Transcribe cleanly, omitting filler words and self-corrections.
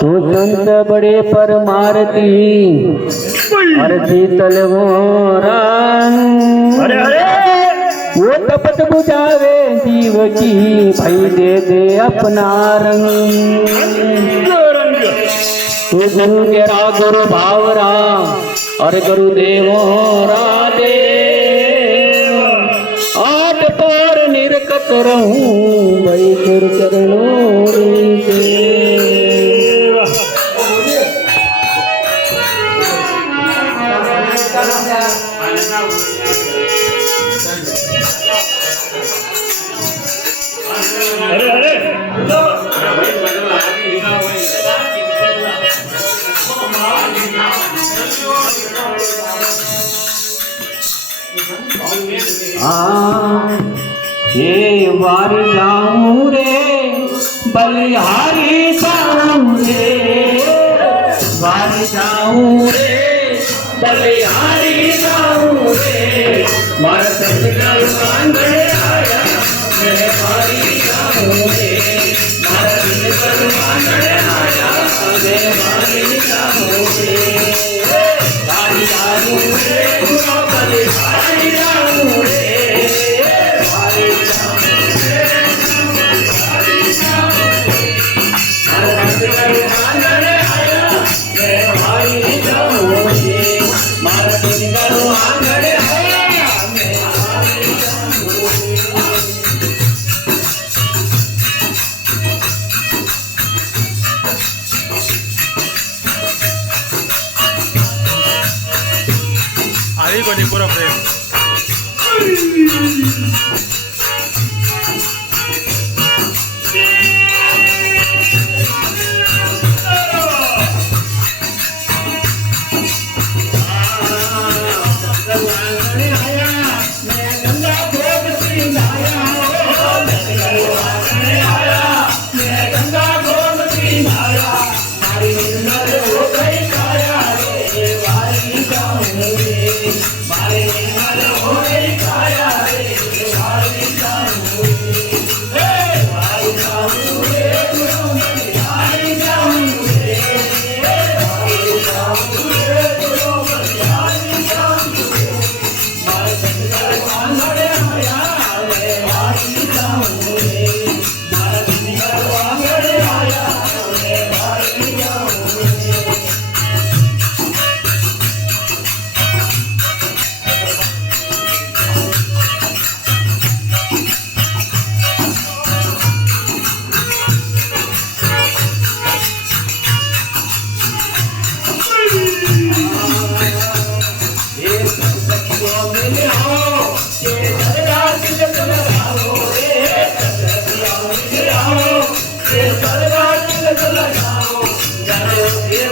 तू संत बड़े परमारती अरती तलवारा वो तपत बुझावे जीव की भई दे दे अपना रंग तू गुरु तेरा गुरु भावरा और गुरुदेवो राधे आठ पार निरकत रहूं भई गुरु चरणों से ये वार जाऊं रे बलिहारी जाऊं रे वार जाऊं रे बलिहारी जाऊं रे मारा सतगुरु आंगणे आया मैं वारी जाऊं रे मारा सतगुरु आंगणे आया मैं वारी जाऊं रे वारी जाऊं रे गुरु बलिहारी जाऊं रे ahí con el puro freno. Yeah.